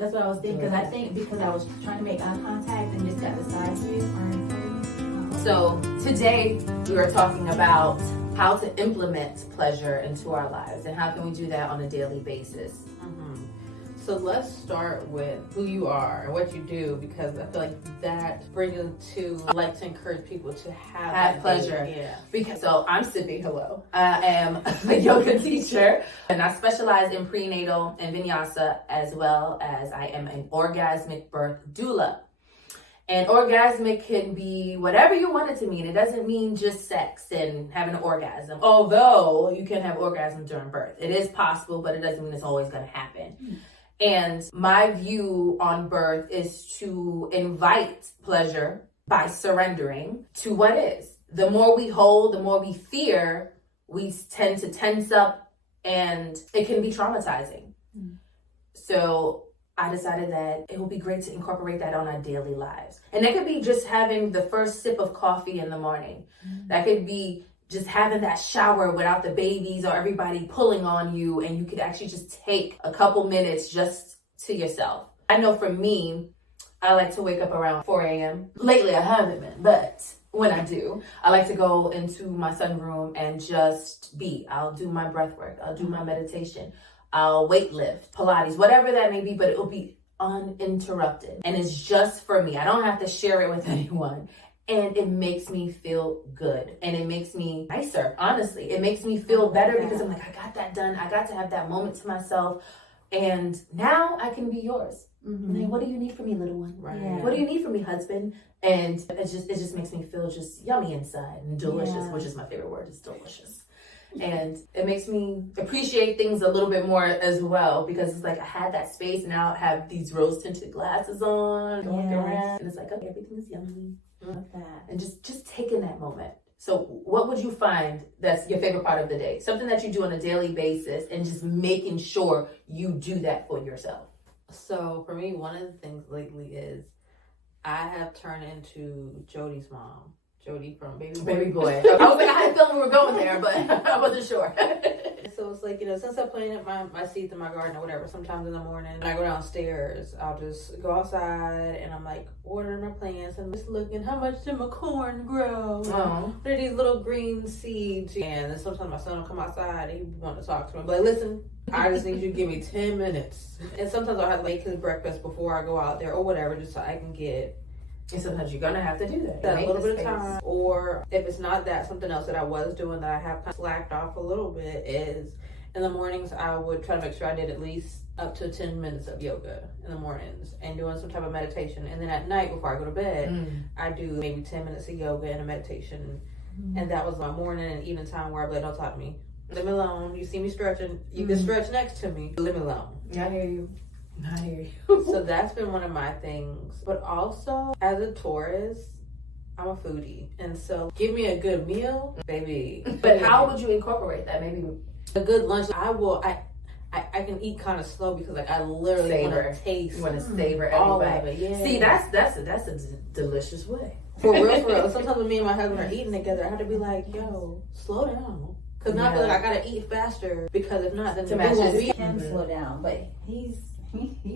That's what I was thinking, because I think because I was trying to make eye contact and just got the side view. So today we are talking about how to implement pleasure into our lives and how can we do that on a daily basis. So let's start with who you are and what you do, because I feel like that brings us to like to encourage people to have pleasure. Yeah. So I'm Sydnei. Hello. I am a yoga teacher and I specialize in prenatal and vinyasa, as well as I am an orgasmic birth doula. And orgasmic can be whatever you want it to mean. It doesn't mean just sex and having an orgasm. Although you can have orgasm during birth. It is possible, but it doesn't mean it's always going to happen. And my view on birth is to invite pleasure by surrendering to what is. The more we hold, the more we fear, we tend to tense up and it can be traumatizing. So I decided that it would be great to incorporate that on our daily lives. And that could be just having the first sip of coffee in the morning. That could be just having that shower without the babies or everybody pulling on you, and you could actually just take a couple minutes just to yourself. I know for me, I like to wake up around 4 a.m. Lately I haven't been, but when I do, I like to go into my sunroom and just be. I'll do my breath work. I'll do my meditation. I'll weight lift, Pilates, whatever that may be, but it'll be uninterrupted. And it's just for me. I don't have to share it with anyone. And it makes me feel good. And it makes me nicer, honestly. It makes me feel better because I'm like, I got that done. I got to have that moment to myself. And now I can be yours. Like, what do you need from me, little one? Right. Yeah. What do you need from me, husband? And it just makes me feel just yummy inside and delicious, which is my favorite word. It's delicious. And it makes me appreciate things a little bit more as well, because it's like I had that space and now I have these rose tinted glasses on, going around, and it's like, okay, everything is yummy. And just taking that moment. So what would you find that's your favorite part of the day? Something that you do on a daily basis and just making sure you do that for yourself. So for me, one of the things lately is I have turned into Jody's mom. Jody from Baby Boy. I was like, I had a feeling we were going there, but I wasn't sure. So it's like, since I planted my seeds in my garden or whatever, sometimes in the morning when I go downstairs, I'll just go outside and I'm like watering my plants and just looking, how much did my corn grow? What are these little green seeds? And then sometimes my son will come outside and he want to talk to me. But listen, I just need you to give me 10 minutes. And sometimes I'll have to make his breakfast before I go out there or whatever, just so I can get. And sometimes you're gonna have to do that. A little bit of time. Or if it's not that, something else that I was doing that I have kind of slacked off a little bit is in the mornings I would try to make sure I did at least up to 10 minutes of yoga in the mornings and doing some type of meditation. And then at night before I go to bed, I do maybe 10 minutes of yoga and a meditation. And that was my morning and evening time where I'd be like, don't talk to me. Leave me alone. You see me stretching. You can stretch next to me. Leave me alone. I hear you. I hear you. So that's been one of my things. But also, as a Taurus, I'm a foodie. And so, give me a good meal, baby. But how would you incorporate that? Maybe a good lunch. I can eat kind of slow because like I literally want to taste. You want to savor all every of it. Yeah. See, that's a delicious way. For real. Sometimes when me and my husband are eating together, I have to be like, yo, slow down. Because now I feel like I gotta eat faster, because if not, then To match his can slow down, but he's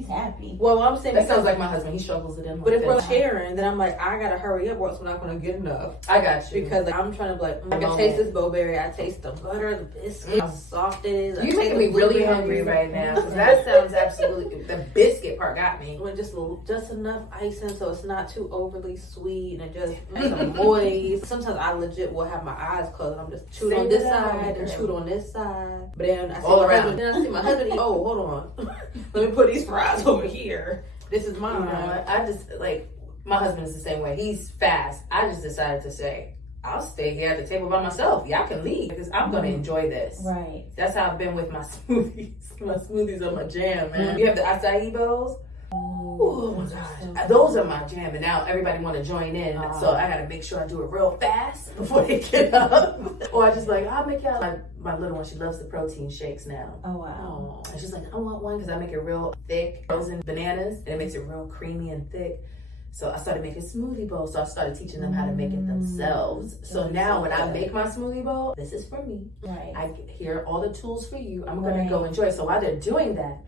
happy. Well, I'm saying that sounds like my husband. He struggles it in. But if we're sharing, then I'm like, I gotta hurry up, or else we're not gonna get enough. I got you. Because like, I'm trying to be like, I can taste this bowberry. I taste the butter, the biscuit, how soft it is. You're making me really hungry right now. That sounds absolutely. The biscuit part got me. With just enough icing, so it's not too overly sweet, and it just makes them moist. Sometimes I legit will have my eyes closed. And I'm just chewed on this side and chewed on this side. But then I see all my around. husband. Then I see my husband. Oh, hold on. Let me put these fries over here. This is mine. You know, I just like my husband is the same way. He's fast. I just decided to say, I'll stay here at the table by myself. Y'all can leave because I'm gonna enjoy this. Right. That's how I've been with my smoothies. My smoothies are my jam, man. You have the acai bowls. Oh my gosh, those are my jam, and now everybody want to join in. So I gotta make sure I do it real fast before they get up. Or I just like, I'll make y'all. Like my little one, she loves the protein shakes now. Oh wow. And she's like, I want one because I make it real thick, frozen bananas, and it makes it real creamy and thick. So I started making smoothie bowls. So I started teaching them how to make it themselves. So now when I make my smoothie bowl, this is for me. Right. Here are all the tools for you. I'm gonna go enjoy. So while they're doing that,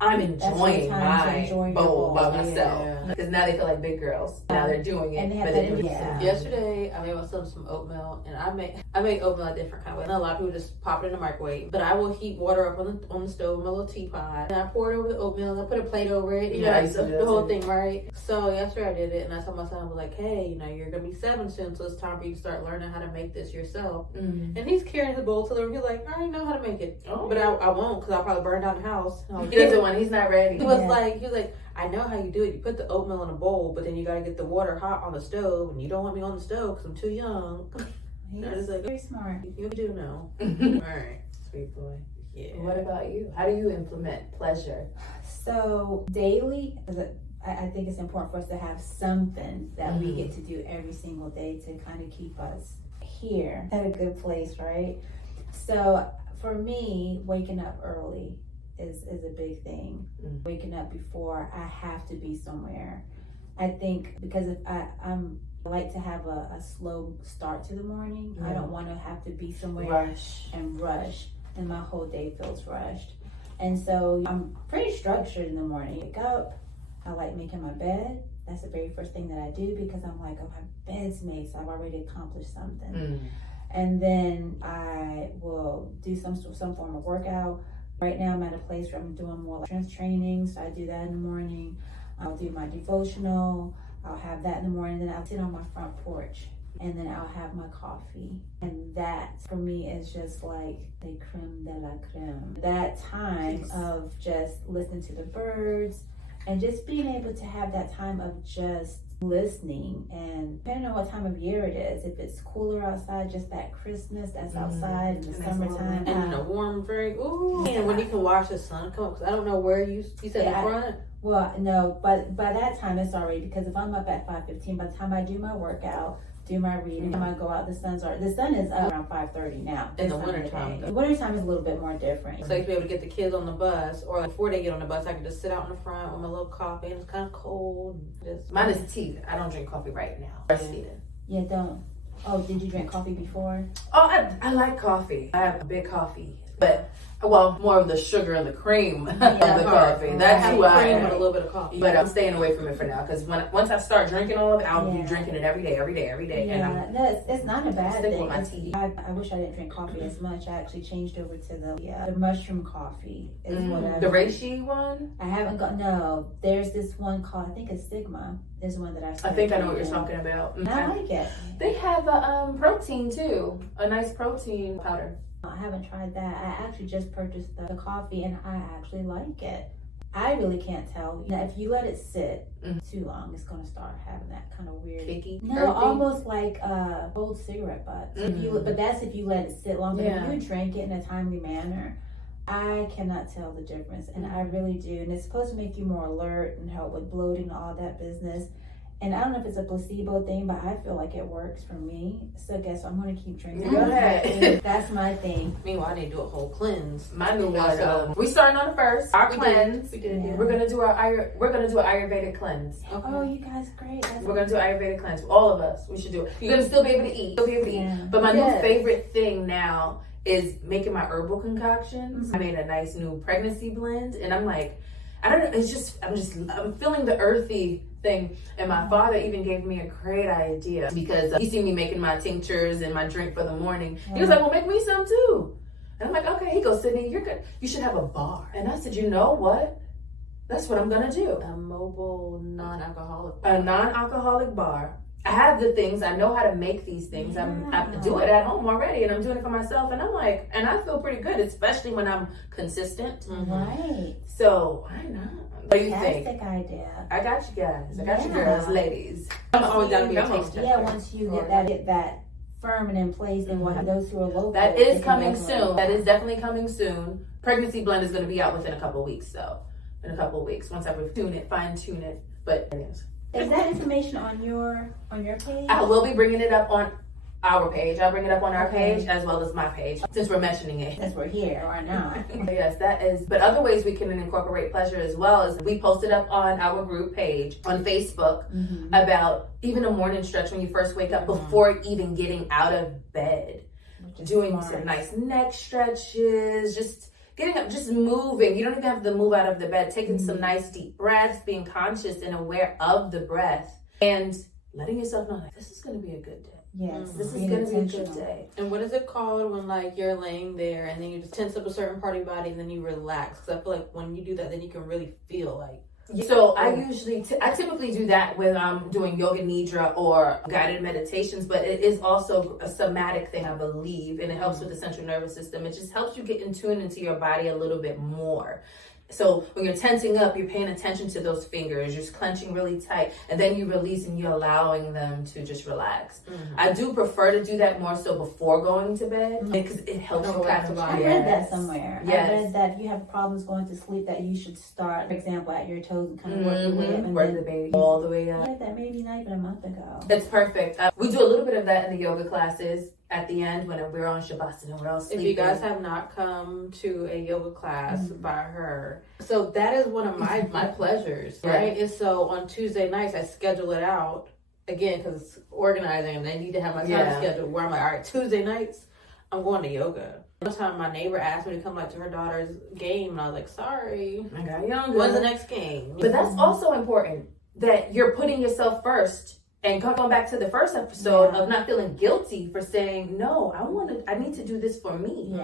I'm That's your enjoying time to my enjoy your bowl by bowl, myself. yeah. Because now they feel like big girls. Now they're doing it. And they have but that they're doing yeah. it. Yesterday, I made myself some oatmeal, and I make oatmeal a different kind of way. And a lot of people just pop it in the microwave, but I will heat water up on the stove in my little teapot, and I pour it over the oatmeal, and I put a plate over it. You Yeah, I know, used to do the that whole too. thing, right? So yesterday I did it, and I told my son, I was like, hey, you know, you're gonna be 7 soon, so it's time for you to start learning how to make this yourself. Mm. And he's carrying his bowl to the room. He's like, I already know how to make it, Oh. but I won't, because I'll probably burn down the house. He doesn't want. He's not ready. He was like, I know how you do it. You put the oatmeal in a bowl, but then you gotta get the water hot on the stove, and you don't want me on the stove because I'm too young. He's I was like, very smart. You do know. All right. Sweet boy. Yeah. What about you? How do you implement pleasure? So daily, I think it's important for us to have something that we get to do every single day to kind of keep us here at a good place, right? So for me, waking up early is a big thing. Waking up before I have to be somewhere. I think because if I like to have a slow start to the morning. I don't want to have to be somewhere and rush, and my whole day feels rushed. And so I'm pretty structured in the morning. I wake up, I like making my bed. That's the very first thing that I do because I'm like, oh, my bed's made, so I've already accomplished something. And then I will do some form of workout. Right now I'm at a place where I'm doing more like strength training, so I do that in the morning. I'll do my devotional. I'll have that in the morning. Then I'll sit on my front porch and then I'll have my coffee. And that for me is just like the creme de la creme. That time of just listening to the birds and just being able to have that time of just listening. And depending on what time of year it is, if it's cooler outside, just that crispness that's outside in the summertime. And a warm drink. Ooh. And when you can watch the sun come up, because I don't know where you said in front. Well, no, but by that time it's already, because if I'm up at 5:15, by the time I do my workout, do my reading, I go out, the sun is up around 5:30 now. In the wintertime. The wintertime is a little bit more different. So I used to be able to get the kids on the bus, or like before they get on the bus, I could just sit out in the front with my little coffee, and it's kind of cold. Mine is tea. I don't drink coffee right now. Breastfeeding. Yeah, don't. Oh, did you drink coffee before? Oh, I like coffee. I have a big coffee, but more of the sugar and the cream of the coffee. That's who I cream am. with a little bit of coffee. But I'm staying away from it for now because once I start drinking all of it, I'll be drinking it every day. Yeah, it's not a bad stick thing. with my tea. I wish I didn't drink coffee as much. I actually changed over to the mushroom coffee. Is what I the reishi one. I haven't got There's this one called, I think it's Sigma. There's one that I think I know what you're talking about. I like it. They have a protein too, a nice protein powder. I haven't tried that. I actually just purchased the coffee and I actually like it. I really can't tell. If you let it sit too long, it's going to start having that kind of weird, cakey, no, earthy. Almost like old cigarette butts. But that's if you let it sit long. But if you drink it in a timely manner, I cannot tell the difference, and I really do. And it's supposed to make you more alert and help with bloating and all that business. And I don't know if it's a placebo thing, but I feel like it works for me. So guess what? I'm going to keep drinking. Go ahead. That's my thing. Meanwhile, I need to do a whole cleanse. My new one. We starting on the first. Our cleanse. We did. We're gonna do an Ayurvedic cleanse. Okay. Oh, you guys, great. We're gonna do an Ayurvedic cleanse. All of us. We should do it. You're gonna still be able to eat. But my new favorite thing now is making my herbal concoctions. I made a nice new pregnancy blend, and I'm like, I don't know. I'm feeling the earthy thing. And my father even gave me a great idea because he seen me making my tinctures and my drink for the morning. He was like, well, make me some too. And I'm like, okay. He goes, Sydney, you're good. You should have a bar. And I said, you know what? That's what I'm gonna do. A mobile non-alcoholic bar. A non-alcoholic bar. I have the things. I know how to make these things. I do it at home already, and I'm doing it for myself. And I'm like, and I feel pretty good, especially when I'm consistent. Right. So why not? What do you think? Fantastic idea. I got you guys. I got you girls, ladies. I'm always down to be a taste tester. Yeah, once you get that firm and in place, and we'll have those who are local. That is coming soon. That is definitely coming soon. Pregnancy blend is going to be out within a couple of weeks, so in a couple of weeks, once I fine tune it. But anyways. Is that information on your page? I will be bringing it up on our page. I'll bring it up on our page as well as my page, since we're mentioning it. Since we're here or not. Yes, that is. But other ways we can incorporate pleasure as well is we posted up on our group page on Facebook about even a morning stretch when you first wake up before even getting out of bed. Doing some nice neck stretches, just getting up, just moving. You don't even have to move out of the bed. Taking some nice deep breaths, being conscious and aware of the breath, and letting yourself know like this is going to be a good day. Yes, this is going to be a good day. And what is it called when like you're laying there and then you just tense up a certain part of your body and then you relax? Because I feel like when you do that, then you can really feel like. So I typically do that when I'm doing yoga nidra or guided meditations, but it is also a somatic thing, I believe, and it helps with the central nervous system. It just helps you get in tune into your body a little bit more. So when you're tensing up, you're paying attention to those fingers, you're clenching really tight, and then you release and you're allowing them to just relax. I do prefer to do that more so before going to bed because it helps you kind of. I read that somewhere. Yes. I read that if you have problems going to sleep, that you should start, for example, at your toes and kind of work your way up. And work the baby all the way up. I read that maybe not even a month ago. That's perfect. We do a little bit of that in the yoga classes at the end when we're on Shavasana. We're all sleeping. If you guys have not come to a yoga class by her, so that is one of my pleasures, right? And so on Tuesday nights, I schedule it out again because it's organizing and I need to have my time scheduled where I'm like, all right, Tuesday nights, I'm going to yoga. One time my neighbor asked me to come like to her daughter's game and I was like, sorry, when's the next game? But that's also important that you're putting yourself first. And going back to the first episode of not feeling guilty for saying, no, I need to do this for me.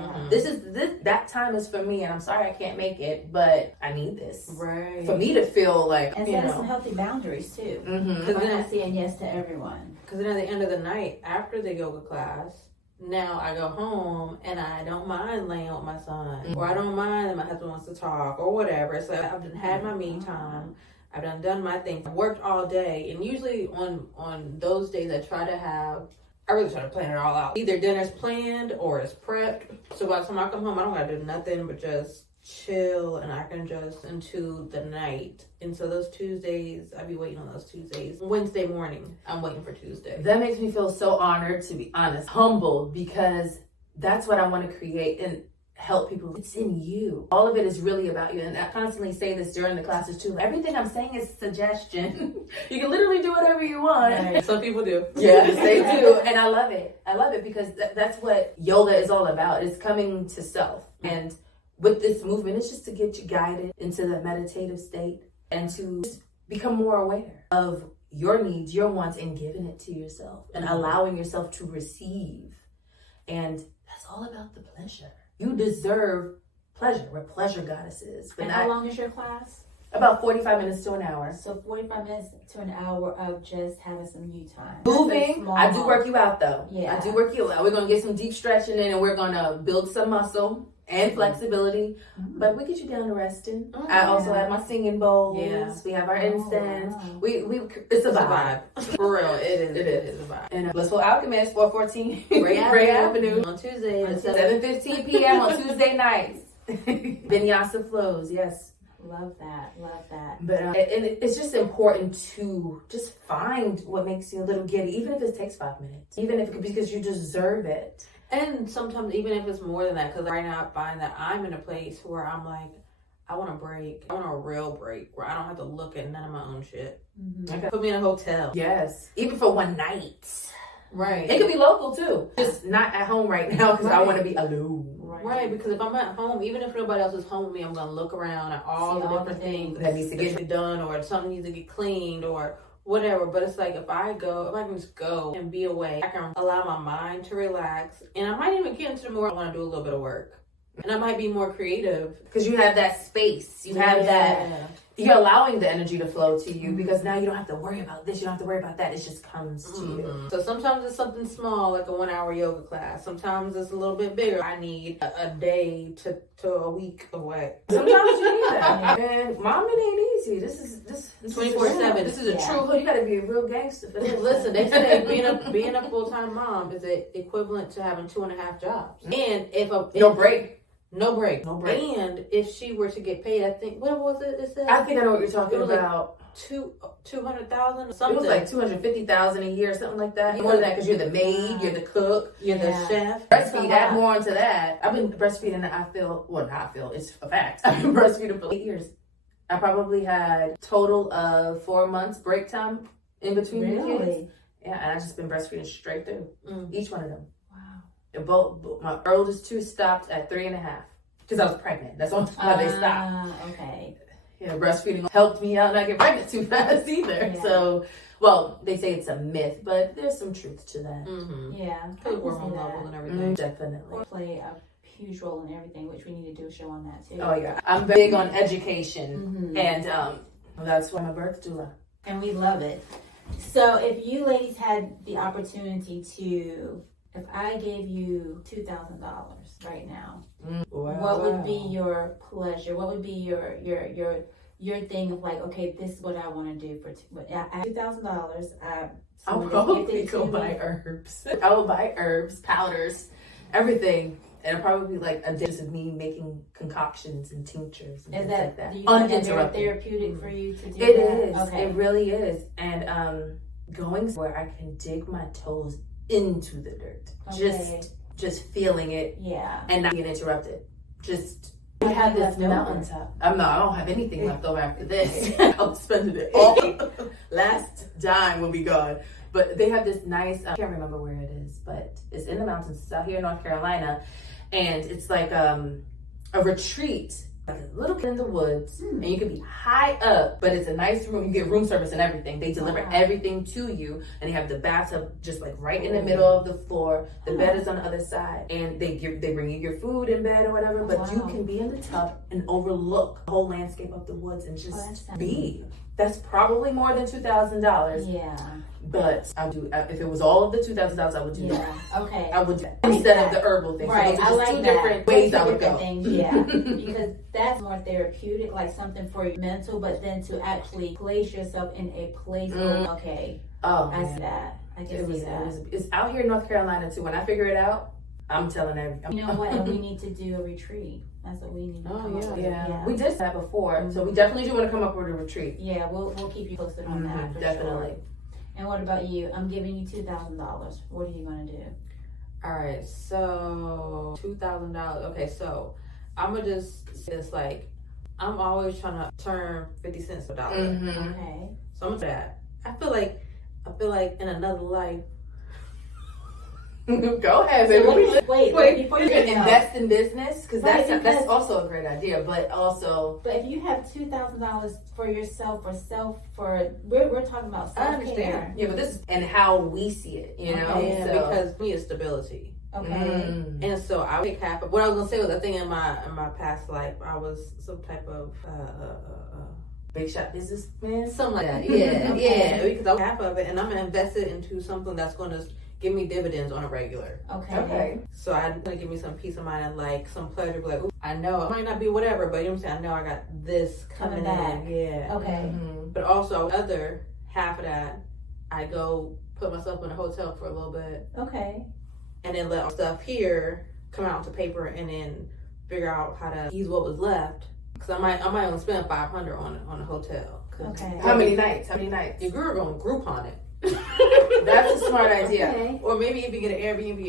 That time is for me and I'm sorry I can't make it, but I need this. Right. For me to feel like, and set some healthy boundaries too. Because I'm not saying yes to everyone. Because then at the end of the night, after the yoga class, now I go home and I don't mind laying with my son. Or I don't mind that my husband wants to talk or whatever. It's like I've had my me time. I've done my thing. I've worked all day, and usually on those days I really try to plan it all out. Either dinner's planned or it's prepped. So by the time I come home, I don't gotta do nothing but just chill, and I can adjust into the night. And so those Tuesdays, I be waiting on those Tuesdays. Wednesday morning, I'm waiting for Tuesday. That makes me feel so honored, to be honest, humbled, because that's what I want to create and help people. It's in you. All of it is really about you. And I constantly say this during the classes too. Everything I'm saying is suggestion. You can literally do whatever you want. Right. Some people do. Yes, they do. And I love it. I love it because that's what yoga is all about. It's coming to self. And with this movement, it's just to get you guided into the meditative state and to become more aware of your needs, your wants, and giving it to yourself and allowing yourself to receive. And that's all about the pleasure. You deserve pleasure. We're pleasure goddesses. And how long is your class? About 45 minutes to an hour. So 45 minutes to an hour of just having some you time. Moving. I do work you out though. Yeah. I do work you out. We're going to get some deep stretching in and we're going to build some muscle and flexibility. But we get you down to resting. I also have my singing bowls. Yeah. We have our incense. Wow. We it's a vibe. For real, it is a vibe. And Blissful Alchemist, 414 Gray Avenue. On Tuesday at 7:15 p.m. on Tuesday nights. Vinyasa flows, yes. Love that. But and it's just important to just find what makes you a little giddy, even if it takes 5 minutes, because you deserve it. And sometimes even if it's more than that, because right now I find that I'm in a place where I'm like, I want a break. I want a real break where I don't have to look at none of my own shit. Okay. Put me in a hotel. Yes, even for one night. Right. It could be local too. Just not at home right now because I want to be alone. Right, because if I'm at home, even if nobody else is home with me, I'm going to look around at all the different things that needs to get done, or something needs to get cleaned or whatever. But it's like if I can just go and be away, I can allow my mind to relax, and I might even get into the mood. I want to do a little bit of work, and I might be more creative because you have that space. You have that. You're allowing the energy to flow to you because now you don't have to worry about this. You don't have to worry about that. It just comes to you. So sometimes it's something small, like a 1 hour yoga class. Sometimes it's a little bit bigger. I need a day to a week away. Sometimes you need that. And mom, it ain't easy. This is 24/7. This is a true hood. You got to be a real gangster for this. Listen, they say being a full-time mom is equivalent to having 2.5 jobs. And no break. No break. And if she were to get paid, I think, what was it? I think I know what you're talking about. Like 200,000 something. It was like 250,000 a year, something like that. More than that, because you're the maid, you're the cook, you're the chef. Breastfeed, add more into that. I've been breastfeeding. It's a fact. I've been breastfeeding for 8 years. I probably had total of 4 months break time in between the kids. Yeah, and I've just been breastfeeding straight through each one of them. My oldest two stopped at 3.5. because I was pregnant. That's why they stopped. Okay. Yeah, breastfeeding helped me out not get pregnant too fast either. Yeah. So, well, they say it's a myth, but there's some truth to that. Yeah. Because hormone levels and everything. Definitely. Or play a huge role in everything, which we need to do a show on that too. Oh yeah, I'm big on education, and that's why I'm a birth doula. And we love it. So if you ladies had the opportunity to, if I gave you $2,000 right now, what would be your pleasure? What would be your thing of like, okay, this is what I want to do for $2,000. I'll probably go buy herbs. I will buy herbs, powders, everything. And it'll probably be like a day of me making concoctions and tinctures and things like that. Do you find that very therapeutic for you to do that? It is. Okay. It really is. And going where I can dig my toes into the dirt. Okay. Just feeling it. Yeah. And not being interrupted. Just You have this left over. mountaintop. I don't have anything left over after this. I'm spending it all. Last dime will be gone. But they have this nice, I can't remember where it is, but it's in the mountains. It's out here in North Carolina. And it's like a retreat, like a little kid in the woods, and you can be high up, but it's a nice room. You get room service and everything. They deliver everything to you, and they have the bathtub just like right in the middle of the floor. The bed is on the other side, and they bring you your food in bed or whatever. But you can be in the tub and overlook the whole landscape of the woods and just be. That's probably more than $2,000. Yeah. But I do. If it was all of the $2,000, I would do that. Okay. I would do that instead of the herbal thing. Right. So I those are like just two that. different ways I would go. Things, yeah. Because that's more therapeutic, like something for your mental, but then to actually place yourself in a place where, okay, I see that. I can see that. It's out here in North Carolina too. When I figure it out, I'm telling everyone. You know what? And we need to do a retreat. That's what we need to come up with. Yeah. We did that before, so we definitely do want to come up with a retreat. Yeah, we'll keep you posted on that for definitely. sure. And what about you? I'm giving you $2,000. What are you gonna do? All right, so $2,000. Okay, so I'm gonna just say this, like, I'm always trying to turn 50 cents to a dollar. Okay. So I'm gonna do that. I feel like in another life. Go ahead, So baby. wait, before you invest in business, because Right, that's also a great idea. But also, but if you have $2,000 for yourself, we're talking about self-care. I understand. Yeah, but this is and how we see it, you know. Okay, Yeah, because me is stability. Okay. And so I would take half of what I was gonna say was I think in my past life I was some type of big shot businessman, something like that. Yeah, Okay. yeah. Because I would half of it, and I'm gonna invest it into something that's gonna give me dividends on a regular. Okay. So I'm gonna give me some peace of mind and like some pleasure. Like, ooh, I know it might not be whatever, but you know what I'm saying. I know I got this coming back. in. Yeah. Okay. But also the other half of that, I go put myself in a hotel for a little bit, Okay. and then let stuff here come out to paper, and then figure out how to use what was left. Cause I might only spend $500 on a hotel. Okay. How many nights? If you're going to group on it. That's a smart idea. Okay. Or maybe if you get an Airbnb,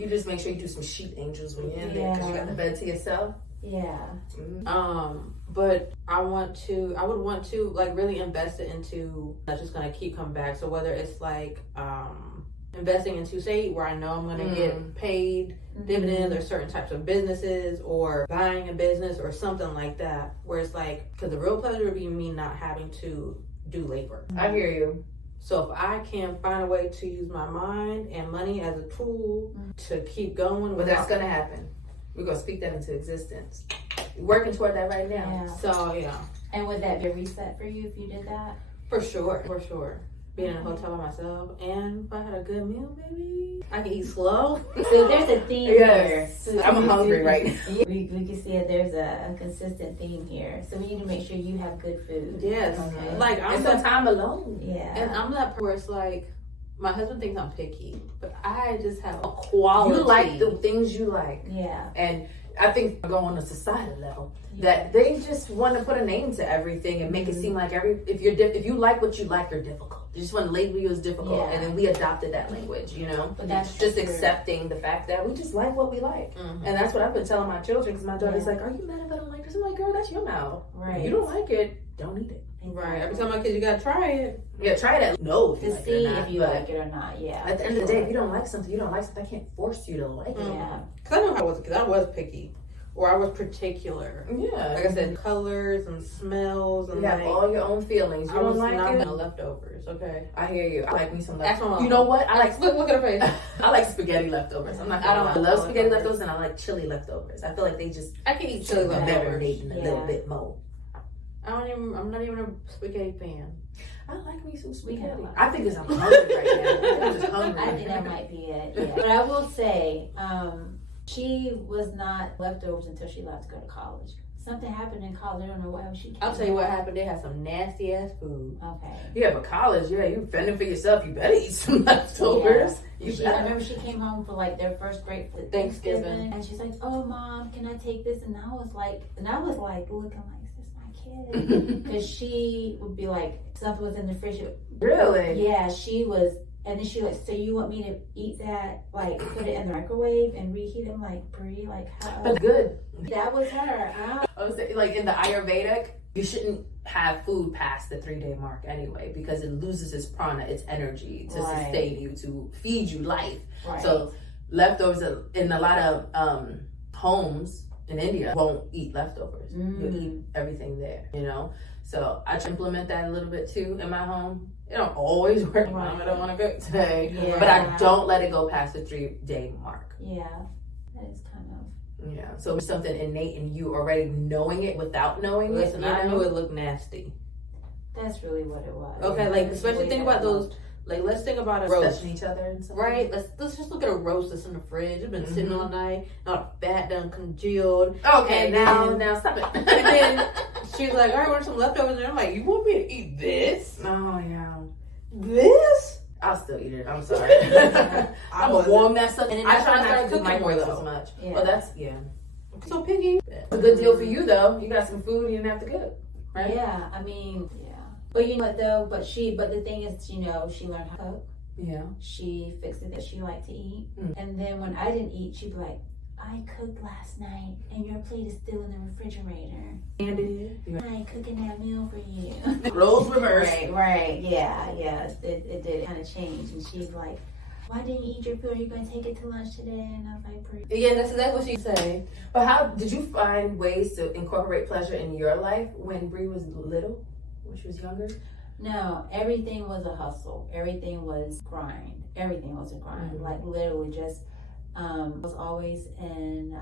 You just make sure you do some sheet angels when you're in there, Yeah. because you got the bed to yourself. Yeah. but I would want to like really invest it into that's just gonna keep coming back. So whether it's like investing into, say, where I know I'm gonna get paid dividends, or certain types of businesses, or buying a business or something like that, where it's like, because the real pleasure would be me not having to do labor. I hear you. So if I can find a way to use my mind and money as a tool to keep going, But that's gonna happen. We're gonna speak that into existence. We're working toward that right now. Yeah. So yeah, And would that be a reset for you if you did that? for sure. Being in a hotel by myself, and if I had a good meal, maybe I can eat slow. So there's a theme here. So I'm hungry right now. We can see that there's a consistent theme here. So we need to make sure you have good food. Yes, Okay. like And some time alone. Yeah. and I'm that person where it's like, my husband thinks I'm picky, but I just have a quality. You like the things you like. Yeah. And I think go on a societal level that they just want to put a name to everything and make it seem like if you like what you like, you're difficult. They just want to label you as difficult, Yeah. and then we adopted that language, you know. But that's just true. accepting the fact that we just like what we like, and that's what I've been telling my children. Because my daughter's Yeah. like, "Are you mad if I don't like this?" I'm like, "Girl, that's your mouth. Right. If you don't like it, don't eat it." Right. Every time I kids, you gotta try it. Yeah, try it. No, if you To like see it or not, if you but like it or not. Yeah. at the end of the day, if you don't like something, you don't like something. I can't force you to like it. Yeah. Cause I know how I was. Cause I was picky. or I was particular. Yeah. Like I said, colors and smells and You have all your own feelings. You I was don't like not it? gonna leftovers, okay? I hear you. I like me some That's my leftovers. mom. You know what? I like Look at her face. I like spaghetti leftovers. I'm not. I love spaghetti leftovers, and I like chili leftovers. I feel like they just I can eat chili leftovers. marinating a little bit more. I'm not even a spaghetti fan. I like me some We spaghetti. have a lot. I think it's I'm hungry right now. I think I'm just hungry. I think that might be it. Yeah. But I will say, she was not leftovers until she left to go to college. Something happened in college. I don't know why she came. I'll tell you what happened. They had some nasty ass food. Okay. Yeah, but college, you fending for yourself. You better eat some leftovers. I remember she came home for like their first break for Thanksgiving, and she's like, "Oh, Mom, can I take this?" And I was like, looking like, "Is this my kid?" Because she would be like, something was in the fridge. Really? Yeah, she was. And then she like, "So you want me to eat that? Like, put it in the microwave and reheat it?" I'm like, "Brie, like how?" But good. That was her. I was saying, like in the Ayurvedic, you shouldn't have food past the 3-day mark anyway, because it loses its prana, its energy to sustain you, to feed you life. Right. So leftovers in a lot of homes in India won't eat leftovers. You eat everything there, you know. So I implement that a little bit too in my home. It don't always work. Mom, I don't want to cook today, but I don't let it go past the 3-day mark. Yeah, that is kind of. Yeah, so it's something innate in you already knowing it without knowing it. Listen, I knew it looked nasty. That's really what it was. Okay, like especially think about those. Like let's think about a roast. Touching each other and stuff. Right? Let's just look at a roast that's in the fridge. It's been sitting all night. Now the fat done congealed. Okay, and now stop it. And then she's like, "All right, want some leftovers?" And I'm like, "You want me to eat this? Oh yeah. This?" I'll still eat it. I'm sorry. I'm gonna warm that stuff. And I try not to cooking more, microwave though. as much. Yeah. Well, that's So piggy. It's a good deal for you though. You got some food, you didn't have to cook, right? Yeah, I mean, yeah. But you know what though? But the thing is, you know, she learned how to cook. Yeah. She fixed it that she liked to eat. And then when I didn't eat, she'd be like, "I cooked last night and your plate is still in the refrigerator. And I'm cooking that meal for you." roles reversed. Right. Yeah. It did kind of change. And she's like, "Why didn't you eat your food? Are you going to take it to lunch today?" And I was like, Yeah, that's exactly what she said. But how did you find ways to incorporate pleasure in your life when Brie was little, when she was younger? No, everything was a hustle. Everything was grind. Everything was a grind. Mm-hmm. Like literally just was always in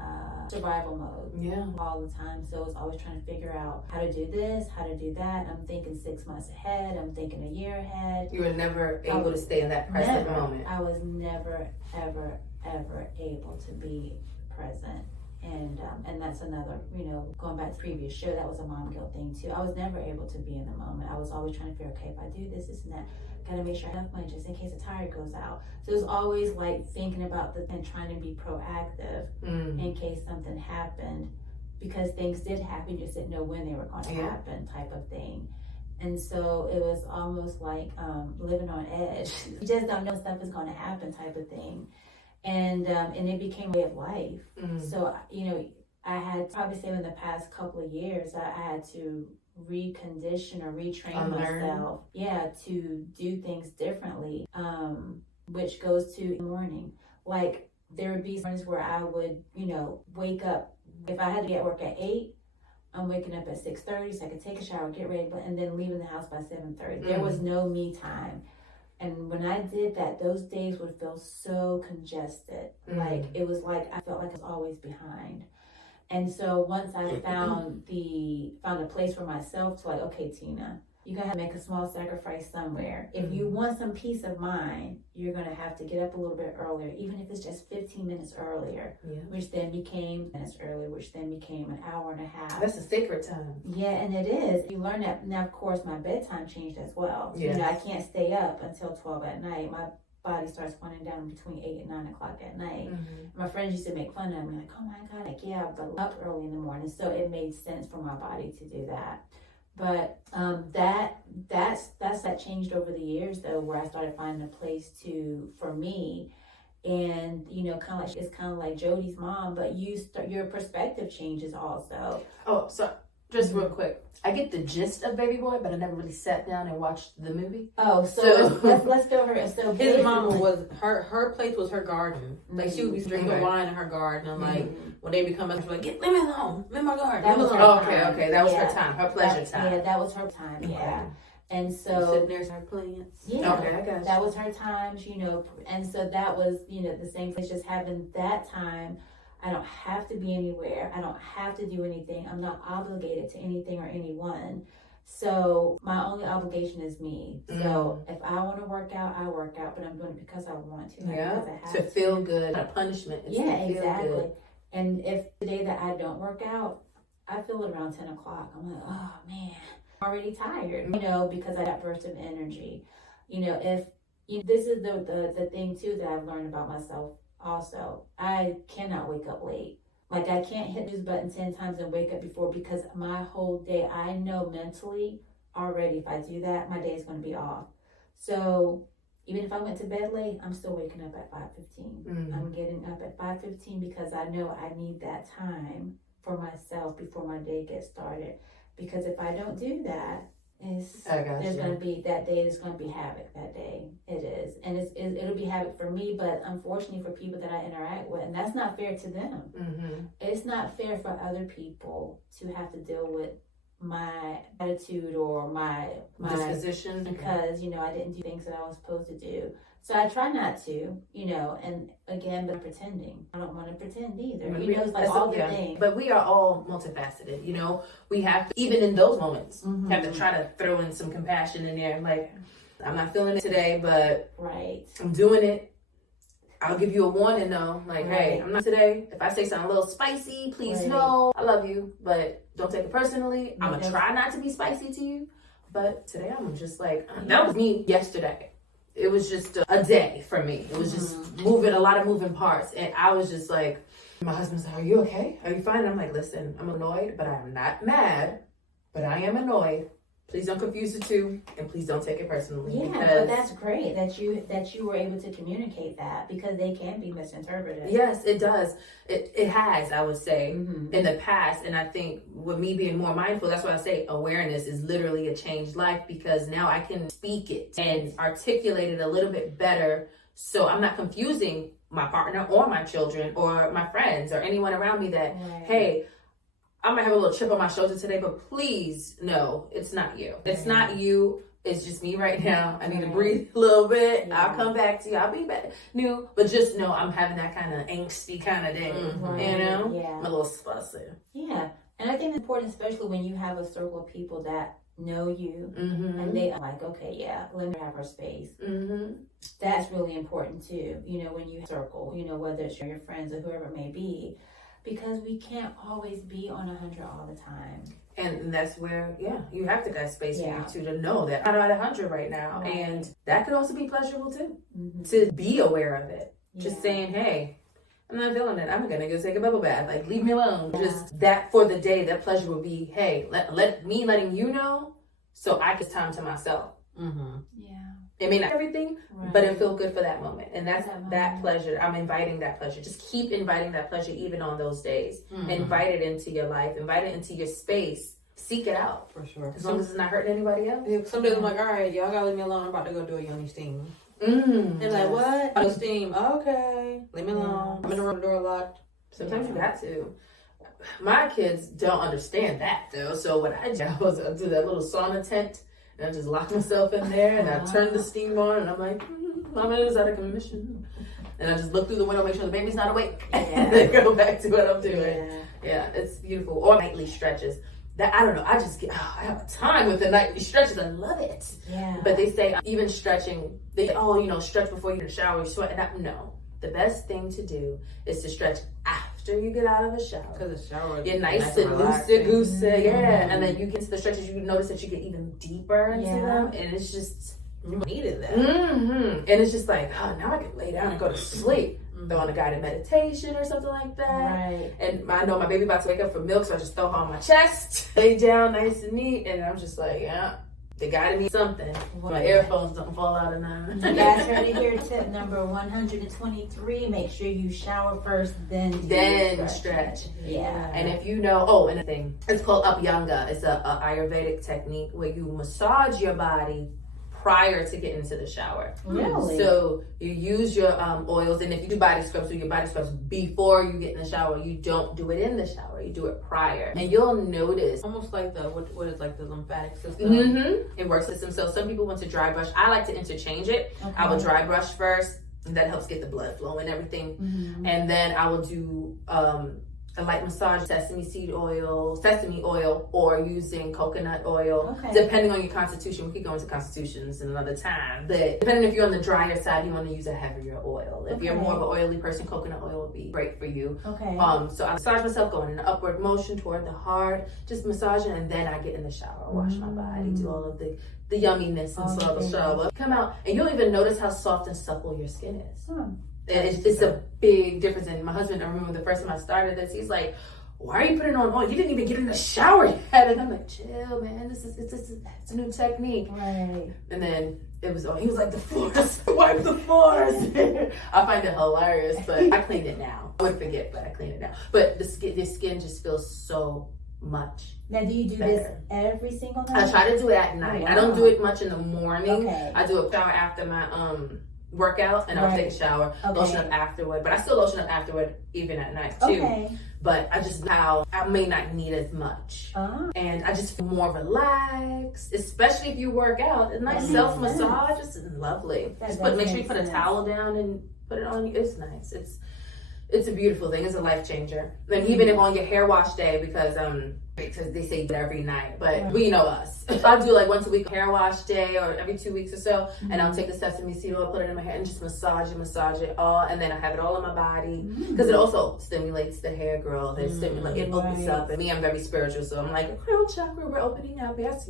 survival mode. Yeah. All the time. So I was always trying to figure out how to do this, how to do that. I'm thinking 6 months ahead. I'm thinking a year ahead. You were never able to stay in that present moment. I was never, ever, ever able to be present. And that's another, you know, going back to the previous show, that was a mom guilt thing too. I was never able to be in the moment. I was always trying to figure, okay, if I do this, and that, gotta make sure I have money just in case the tire goes out. So it was always like thinking about and trying to be proactive in case something happened, because things did happen, you just didn't know when they were going to happen, type of thing. And so it was almost like living on edge. You just don't know stuff is going to happen, type of thing. And it became a way of life. So, you know, I had probably say in the past couple of years, I had to recondition or retrain myself, to do things differently, which goes to the morning. Like there would be mornings where I would, you know, wake up. If I had to be at work at 8, I'm waking up at 6:30 so I could take a shower, get ready, and then leaving the house by 7:30. There was no me time. And when I did that, those days would feel so congested. Like it was like I felt like I was always behind. And so once I found a place for myself to like, okay, Tina, you gotta make a small sacrifice somewhere. If you want some peace of mind, you're gonna have to get up a little bit earlier, even if it's just 15 minutes earlier, which then became minutes earlier, which then became an hour and a half. That's a sacred time. Yeah, and it is. You learn that. Now, of course, my bedtime changed as well. Yes. You know, I can't stay up until 12 at night. My body starts winding down between 8 and 9 o'clock at night. My friends used to make fun of me, like, "Oh my God, like, yeah, but I'm up early in the morning." So it made sense for my body to do that. But that changed over the years though, where I started finding a place for me, and you know, kind of like it's kind of like Jody's mom, but your perspective changes also. Oh, so Just real quick. I get the gist of Baby Boy, but I never really sat down and watched the movie. Oh, so let's go over it. So his mama was her place was her garden. Like she would be drinking wine in her garden, and like when they become she's like, leave me alone, I'm in my garden. That was okay. That was her time, her pleasure time. Yeah, that was her time. Yeah. And so sitting there, her plants. Yeah, okay, I got you. That was her time, you know, and so that was, you know, the same place. Just having that time, I don't have to be anywhere. I don't have to do anything. I'm not obligated to anything or anyone. So my only obligation is me. So if I want to work out, I work out, but I'm doing it because I want to. Yeah, because I to feel good. Not punishment. It's yeah, to feel exactly. Good. And if the day that I don't work out, I feel it around 10 o'clock. I'm like, oh man, I'm already tired, you know, because I got burst of energy. You know, if this is the thing too that I've learned about myself also. I cannot wake up late. Like I can't hit this button 10 times and wake up before, because my whole day, I know mentally already if I do that, my day is going to be off. So even if I went to bed late, I'm still waking up at 5:15. I'm getting up at 5:15 because I know I need that time for myself before my day gets started. Because if I don't do that, there's going to be that day. There's going to be havoc that day. It is, and it'll be havoc for me. But unfortunately, for people that I interact with, and that's not fair to them. It's not fair for other people to have to deal with my attitude or my disposition, because you know I didn't do things that I was supposed to do. So I try not to, you know, and again, but pretending. I don't want to pretend either. You know, it's like all the things. But we are all multifaceted, you know. We have to, even in those moments, have to try to throw in some compassion in there. Like, I'm not feeling it today, but I'm doing it. I'll give you a warning though. Like, hey, I'm not today. If I say something a little spicy, please know I love you, but don't take it personally. I'm going to try not to be spicy to you. But today I'm just like, that was me yesterday. It was just a day for me. It was just a lot of moving parts. And I was just like, my husband's like, are you okay? Are you fine? And I'm like, listen, I'm annoyed, but I'm not mad, but I am annoyed. Please don't confuse the two, and please don't take it personally. Yeah, but that's great that you were able to communicate that, because they can be misinterpreted. Yes, it does. It has, I would say, in the past. And I think with me being more mindful, that's why I say awareness is literally a changed life, because now I can speak it and articulate it a little bit better, so I'm not confusing my partner or my children or my friends or anyone around me that, hey, I might have a little chip on my shoulder today, but please, no, it's not you. It's not you. It's just me right now. I need to breathe a little bit. I'll come back to you. I'll be back new. But just know I'm having that kind of angsty kind of day. You know? Yeah. I'm a little fussy. Yeah. And I think it's important, especially when you have a circle of people that know you and they are like, okay, yeah, let me have her space. That's really important too. You know, when you circle, you know, whether it's your friends or whoever it may be. Because we can't always be on 100 all the time. And that's where, you have to got space for you too, to know that I'm not at 100 right now. And that could also be pleasurable too, to be aware of it. Just saying, hey, I'm not feeling it. I'm going to go take a bubble bath. Like, leave me alone. Just that for the day, that pleasure will be, hey, letting you know, so I get time to myself. It may not be everything, but it feel good for that moment. And that's that pleasure. I'm inviting that pleasure. Just keep inviting that pleasure even on those days. Invite it into your life. Invite it into your space. Seek it out. For sure. As long as it's not hurting anybody else. Yeah, some days I'm like, all right, y'all gotta leave me alone. I'm about to go do a yoni steam. And like, what? No steam. Okay. Leave me alone. I'm in the room, door locked. Sometimes you got to. My kids don't understand that though. So what I do was I do that little sauna tent. And I just lock myself in there, and I turn the steam on, and I'm like, Mama is out of commission. And I just look through the window, make sure the baby's not awake, and then go back to what I'm doing. Yeah, it's beautiful. Or nightly stretches. That, I don't know, I just I have a time with the nightly stretches. I love it. But they say even stretching, they stretch before you shower, you sweat. And no, the best thing to do is to stretch after you get out of the shower. Because the shower, you're nice and loosey-goosey, and then you get to the stretches, you notice that you get even deeper into them, and it's just, you needed that. And it's just like, oh, now I can lay down and go to sleep. Throw on a guided meditation or something like that. And I know my baby about to wake up for milk, so I just throw her on my chest, lay down nice and neat, and I'm just like, They gotta need something. My earphones don't fall out of none. You guys heard it here. Tip number 123: make sure you shower first, then stretch. Yeah. And if you know, and a thing, it's called Upyanga. It's a Ayurvedic technique where you massage your body prior to getting into the shower. Really? So you use your oils, and if you do body scrubs, do your body scrubs before you get in the shower. You don't do it in the shower. You do it prior, and you'll notice. Almost like the what is like the lymphatic system. Mm-hmm. It works system. So some people want to dry brush. I like to interchange it. Okay. I will dry brush first, and that helps get the blood flow and everything. Mm-hmm. And then I will do a light massage, sesame oil, or using coconut oil, depending on your constitution. We could go into constitutions in another time, but depending if you're on the drier side, you want to use a heavier oil. If you're more of an oily person, coconut oil would be great for you. Okay. So I massage myself, going in an upward motion toward the heart, just massaging, and then I get in the shower, wash my body, do all of the yumminess inside the shower. Come out, and you'll even notice how soft and supple your skin is. It's a big difference. And my husband, I remember the first time I started this, he's like, why are you putting on oil? You didn't even get in the shower yet. And I'm like, chill, man. It's a new technique. Right. And then he was like, the floors, wipe the floors. I find it hilarious, but I cleaned it now. I would forget, but I cleaned it now. But the skin just feels so much. Now, do you do this every single night? I try to do it at night. I don't do it much in the morning. Okay. I do a shower after my workout, and I'll take a shower, lotion up afterward. But I still lotion up afterward even at night too. Okay. But I just I may not need as much, and I just feel more relaxed. Especially if you work out, a nice self massage is lovely. Just make sure you put a towel down and put it on you. It's nice. It's a beautiful thing. It's a life changer. And even if on your hair wash day, because they say it every night, but we know us. I do like once a week hair wash day, or every 2 weeks or so, and I'll take the sesame seed oil, put it in my hair, and just massage it all, and then I have it all in my body, because it also stimulates the hair growth. It opens up. And me, I'm very spiritual, so I'm like, crown chakra, we're opening up. Yes.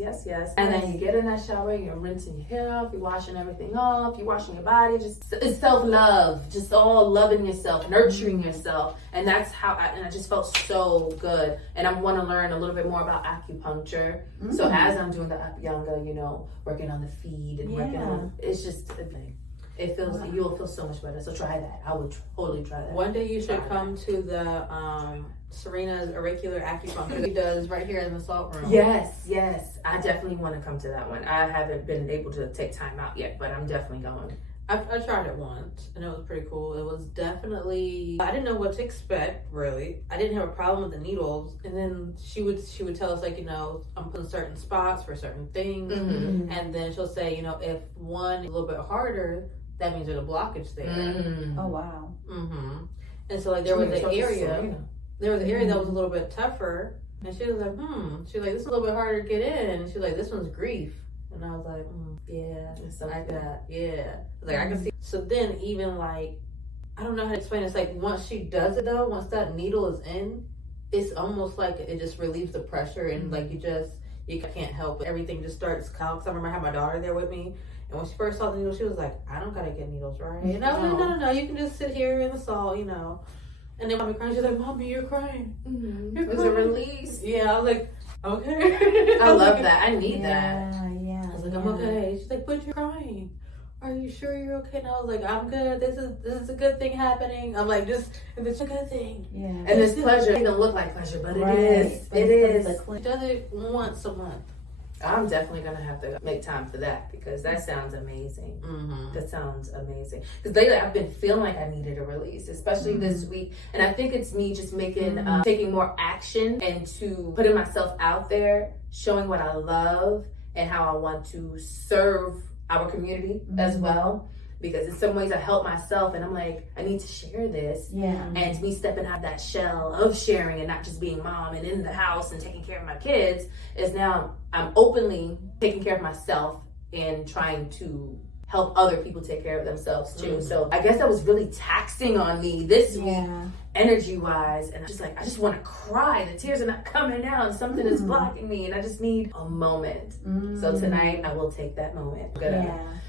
And then you get in that shower, you're rinsing your hair off, you're washing everything off, you're washing your body. It's self-love, just all loving yourself, nurturing yourself, and that's how I just felt so good. And I want to learn a little bit more about acupuncture. So as I'm doing the Upyanga, working on the feet and working on, it's just a thing. It feels, you'll feel so much better. So try that. I would totally try that. One day you should come to the Serena's auricular acupuncture she does right here in the salt room. Yes. I definitely want to come to that one. I haven't been able to take time out yet, but I'm definitely going. I tried it once, and it was pretty cool. It was definitely, I didn't know what to expect, really. I didn't have a problem with the needles. And then she would tell us, like, I'm putting certain spots for certain things. And then she'll say, if one is a little bit harder, that means there's a blockage there. Oh, wow. And so, like, there was an area that was a little bit tougher. And she was like, She's like, this is a little bit harder to get in. And she's like, this one's grief. And I was like, yeah, it's like that. Yeah. Like, I can see. So then even like, I don't know how to explain it. It's like, once she does it though, once that needle is in, it's almost like it just relieves the pressure. And like, you can't help it. Everything just starts calm. Cause I remember I had my daughter there with me. And when she first saw the needle, she was like, I don't gotta get needles, right? And I was like, no, you can just sit here in the salt, And then mommy crying, she's like, Mommy, you're crying. You're crying. It was a release. Yeah, I was like, okay. I love that. I need that. Yeah. I was like, I'm okay. She's like, but you're crying. Are you sure you're okay? And I was like, I'm good. This is a good thing happening. I'm like, it's a good thing. Yeah. And this pleasure, it don't look like pleasure, but it is. It is. She does it once a month. I'm definitely gonna have to make time for that, because that sounds amazing. That sounds amazing. Because lately I've been feeling like I needed a release, especially this week. And I think it's me just taking more action and to putting myself out there, showing what I love and how I want to serve our community as well. Because in some ways I help myself, and I'm like, I need to share this. Yeah. And me stepping out of that shell of sharing and not just being mom and in the house and taking care of my kids, is now I'm openly taking care of myself and trying to help other people take care of themselves too. So I guess that was really taxing on me this week, energy wise. And I just want to cry. The tears are not coming out. Something is blocking me, and I just need a moment. So tonight I will take that moment. I'm gonna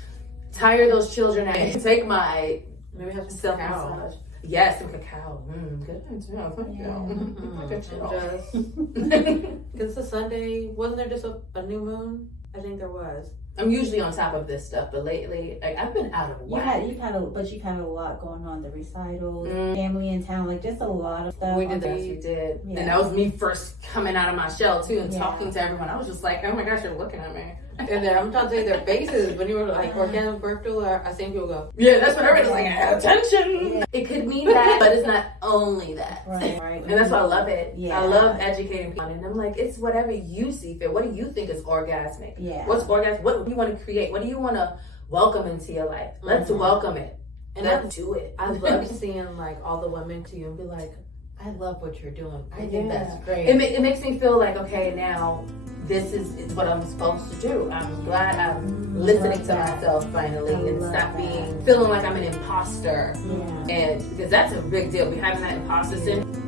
tire those children out and take my maybe have some self-massage. Yes, some cacao. Good idea. Thank you. Because it's a Sunday. Wasn't there just a new moon? I I think there was. I'm usually on top of this stuff, but lately, like, I've been out of whack. You've had a lot going on. The recitals, family in town, like just a lot of stuff. We did that. We did. Yeah. And that was me first coming out of my shell too and talking to everyone. I was just like, oh my gosh, you're looking at me. And then I'm trying to say their faces when you were like organic birth doula. I seen people go, yeah, that's what everybody's like, attention. Yeah. It could mean that, but it's not only that. Right. And that's why I love it. Yeah. I love educating people. And I'm like, it's whatever you see fit. What do you think is orgasmic? Yeah. What's orgasmic? What do you want to create? What do you want to welcome into your life? Let's welcome it. And let's do it. I love seeing like all the women to you and be like, I love what you're doing. I think that's great. It makes me feel like, okay, now this is what I'm supposed to do. I'm glad I'm listening to myself finally and stop feeling like I'm an imposter. Yeah. And because that's a big deal. We having that imposter syndrome.